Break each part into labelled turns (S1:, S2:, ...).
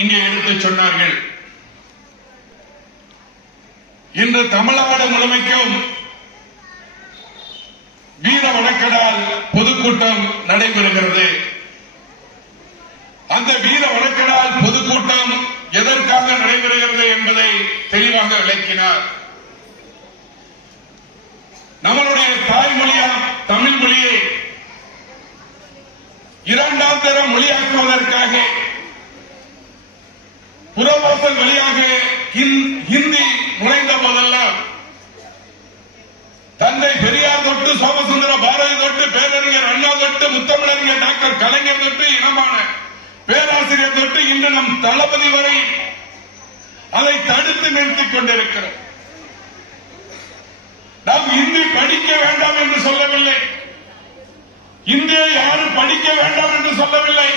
S1: இங்கே எடுத்து சொன்னார்கள். இன்று தமிழ்நாடு முழுமைக்கும் வீர வழக்கடால் பொதுக்கூட்டம் நடைபெறுகிறது. அந்த வீர வழக்கடால் பொதுக்கூட்டம் எதற்காக நடைபெறுகிறது என்பதை தெளிவாக விளக்கினார். நம்மளுடைய தாய்மொழியா தமிழ் மொழியை இரண்டாம் தர மொழியாக்குவதற்காக புறவாசல் வழியாக ஹிந்தி நுழைந்த போதெல்லாம் தந்தை பெரியார் தொட்டு சோமசுந்தர பாரதி தொட்டு பேரறிஞர் அண்ணா தொட்டு முத்தமிழறிஞர் டாக்டர் கலைஞர் தொட்டு இனமான பேராசிரியர் தொட்டு இன்று நம் தளபதி வரை அதை தடுத்து நிறுத்திக் கொண்டிருக்கிறோம். நாம் இந்தி படிக்க வேண்டாம் என்று சொல்லவில்லை. இந்தியை யாரும் படிக்க வேண்டாம் என்று சொல்லவில்லை.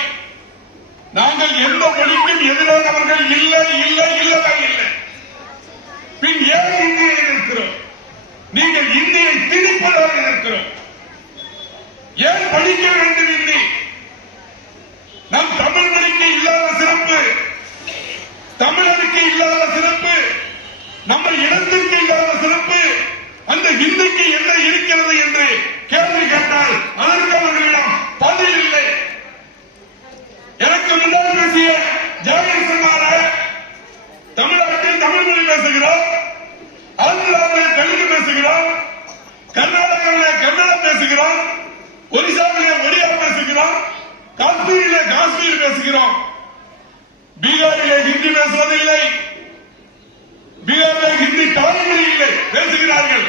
S1: நாங்கள் எந்த மொழிக்கும் எதிராக இல்லை இல்லை இல்லவே இல்லை பின் ஏன் இந்தியை இருக்கிறோம் நீங்கள் இந்தியை திணிப்பதாக இருக்கிறோம் ஏன் படிக்க வேண்டும் இந்தி நம் தமிழ் மொழிக்கு இல்லாத சிறப்பு தமிழருக்கு இல்லாத சிறப்பு நம்ம இனத்திற்கு இல்லாத சிறப்பு அந்த ஹிந்திக்கு என்ன இருக்கிறது என்று கேள்வி கேட்டால் அதற்கு அவர்களிடம் பதில் இல்லை. எனக்கு முன்னால் பேசிய ஜாகிர் சொன்னார தமிழ்நாட்டில் தமிழ் மொழி பேசுகிறோம் ஆந்திராவில் தெலுங்கு பேசுகிறோம் கர்நாடகாவில் கன்னடம் பேசுகிறோம் ஒரிசாவிலே ஒடியா பேசுகிறோம் காஷ்மீரிலே காஷ்மீர் பேசுகிறோம். பீகாரிலே ஹிந்தி பேசுவதில்லை. பீகாரிலே ஹிந்தி தாய்மொழி இல்லை. பேசுகிறார்கள்.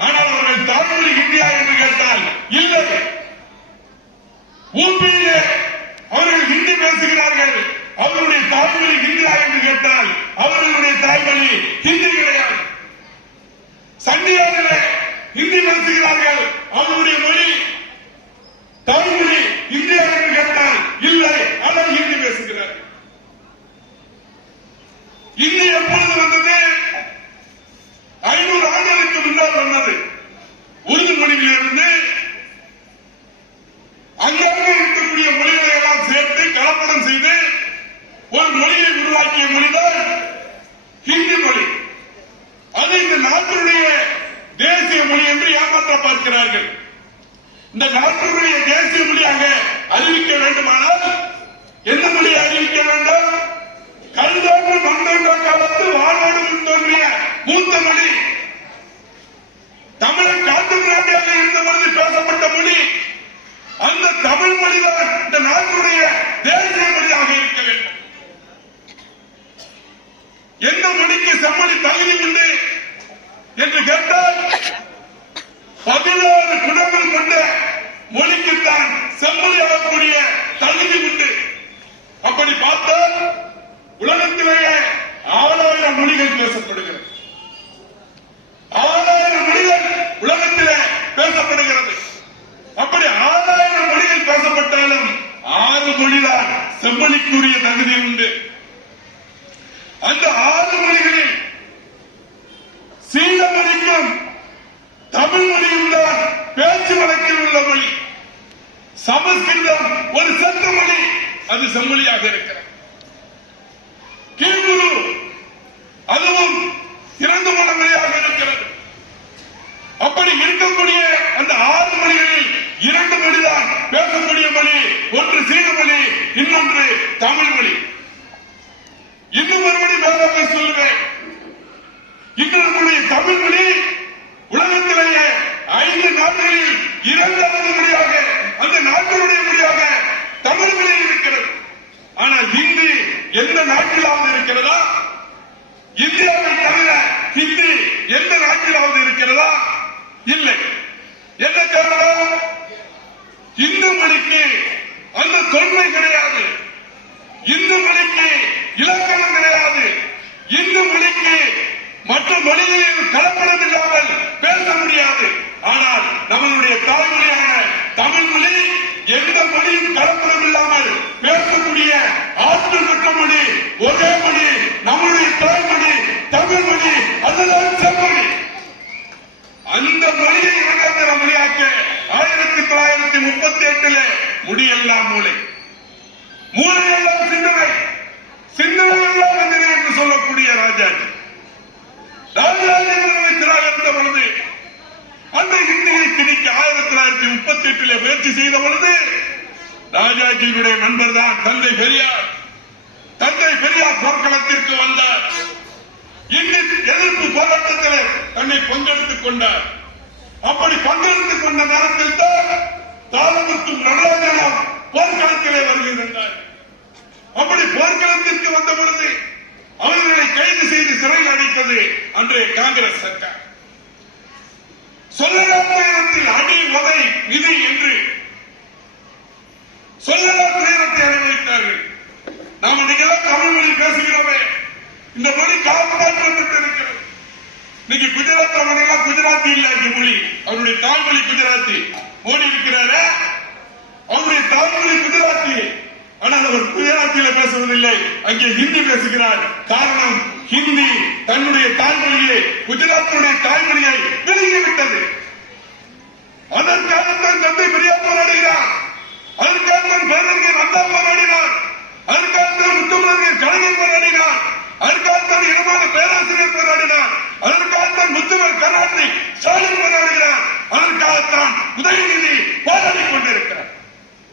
S1: ஆனால் அவர்கள் தாய்மொழி ஹிந்தியா என்று கேட்டால் இல்லை. ஊபியிலே அவர்கள் ஹிந்தி பேசுகிறார்கள். அவர்களுடைய தாய்மொழி ஹிந்தி என்று கேட்டால் அவர்களுடைய தாய்மொழி ஹிந்தி கிடையாது சண்டியாரிலே ஹிந்தி பேசுகிறார்கள் அவர்களுடைய மொழி தாய்மொழி இந்தியா என்று கேட்டால் இல்லை ஆனால் ஹிந்தி பேசுகிறார்கள் இந்தி எப்பொழுது வந்தது ஐநூறு ஆண்டுகளுக்கு முன்னால் வந்தது உருது மொழியிலிருந்து அங்கங்கே இருக்கக்கூடிய மொழிகளை எல்லாம் சேர்த்து கலப்படம் செய்து ஒரு மொழியை உருவாக்கிய மொழிதான் ஹிந்தி மொழி. அது இந்த நாட்டினுடைய தேசிய மொழி என்று ஏமாற்ற பார்க்கிறார்கள். இந்த நாட்டினுடைய தேசிய மொழியாக அறிவிக்க வேண்டுமானால் என்ன மொழியை அறிவிக்க வேண்டும்? கல்தோன்று மண்தோன்ற காலத்து வானோடு தோன்றிய மூத்த மொழி. தமிழர் காட்டு பிராண்டியாக இருந்த பேசப்பட்ட மொழி. அந்த தமிழ் மொழிதான் இந்த நாட்டினுடைய தேசிய மொழியாக இருக்க வேண்டும் எந்த மொழிக்கு செம்மொழி தகுதி உண்டு என்று கேட்டால் பதினாறு குணங்கள் கொண்ட மொழிக்குத்தான் செம்மொழி ஆகக்கூடிய தகுதி உண்டு. அப்படி பார்த்தால் உலகத்திலேயே ஆறாயிரம் மொழிகள் பேசப்படுகிறது. ஆறாயிரம் மொழிகள் உலகத்திலே பேசப்படுகிறது. அப்படி ஆறாயிரம் மொழிகள் பேசப்பட்டாலும் ஆறு மொழிதான் செம்மொழிக்குரிய தகுதி உண்டு. அந்த ஆறு மொழிகளில் சீன மொழிக்கும் தமிழ் மொழியும் தான் பேச்சு உள்ள மொழி. சமஸ்கிருதம் ஒரு சட்ட மொழி. அது செம்மொழியாக இருக்கிறது. கீழ்குரு அதுவும் இரண்டு மொழியாக இருக்கிறது. அப்படி இருக்கக்கூடிய அந்த ஆறு மொழிகளில் இரண்டு மொழிதான் பேசக்கூடிய மொழி ஒன்று சீன மொழி இன்னொன்று தமிழ் மொழி. இன்னும் மறுபடி மேலாக சொல்லுவேன். இன்று நம்முடைய தமிழ் மொழி உலகத்திலேயே ஐந்து நாடுகளில் இரண்டாவது மொழியாக அந்த நாட்டினுடைய மொழியாக தமிழ்மொழி இருக்கிறது. ஆனால் ஹிந்தி எந்த நாட்டிலாவது இருக்கிறதா? இந்தியாவை தவிர ஹிந்தி எந்த நாட்டிலாவது இருக்கிறதா? இல்லை. என்ன காரணம்? இந்து மொழிக்கு அந்த தொன்மை கிடையாது. இந்து மொழிக்கு இலக்கணம் கிடையாது. இந்து மொழிக்கு மற்ற மொழிகளில் கலப்படம் இல்லாமல் பேச முடியாது. ஆனால் நம்மளுடைய தாய்மொழியான தமிழ் மொழி எந்த மொழியும் கலப்படம் இல்லாமல் பேசக்கூடிய ஆற்றல் பெற்ற மொழி ஒரே மொழி நம்முடைய தாய்மொழி தமிழ் மொழி அதுதான் செம்மொழி. அந்த மொழியை இரண்டாந்திர மொழியாக்க ஆயிரத்தி தொள்ளாயிரத்தி முப்பத்தி எட்டுல முடியெல்லாம் மூளை. மூளையெல்லாம் சிந்தனை. சிந்தனையெல்லாம் மந்திரி என்று சொல்லக்கூடிய ராஜாஜி. ராஜாஜி முதலமைச்சராக இருந்த பொழுது அந்த இந்தியை திணிக்க ஆயிரத்தி தொள்ளாயிரத்தி முப்பத்தி எட்டுல முயற்சி செய்த பொழுது ராஜாஜியினுடைய நண்பர் தான் தந்தை பெரியார். தந்தை பெரியார் போர்க்களத்திற்கு வந்தார். இந்தி எதிர்ப்பு போராட்டத்தில் தன்னை பங்கெடுத்துக் கொண்டார். அப்படி பங்கெடுத்துக் கொண்ட நேரத்தில் தான் தாளமுத்தும் நடராஜனும் போர்க்களத்திலே வருகிறார் அப்படி போர்க்களத்திற்கு வந்த பொழுது அவர்களை கைது செய்து சிறையில் அடைப்பது அன்றைய காங்கிரஸ் சர்க்கார் இன்னைக்கு குஜராத் அவனெல்லாம் குஜராத்தி இல்ல இந்த மொழி. அவருடைய தாய்மொழி குஜராத்தி. ஓடி இருக்கிறார? அவருடைய தாய்மொழி குஜராத்தி. ஆனால் அவர் குஜராத்தியில பேசுவதில்லை. அங்கே ஹிந்தி பேசுகிறார். காரணம் ஹிந்தி தன்னுடைய தாய்மொழியை குஜராத்தினுடைய தாய்மொழியை விலகிவிட்டது அதற்காகத்தான் தந்தை பெரியார் போராடுகிறார். அதற்காகத்தான் பேரறிஞர் அண்ணா போராடினார். அதற்காகத்தான் முத்தமிழறிஞர் கலைஞர் போராடினார். அதற்காகத்தான் இடமான பேராசிரியர் போராடினார். மாற்றி சோழன் கொண்டாடுகிறான். அதற்காகத்தான் உதயநிதி போராடி கொண்டிருக்கிறார்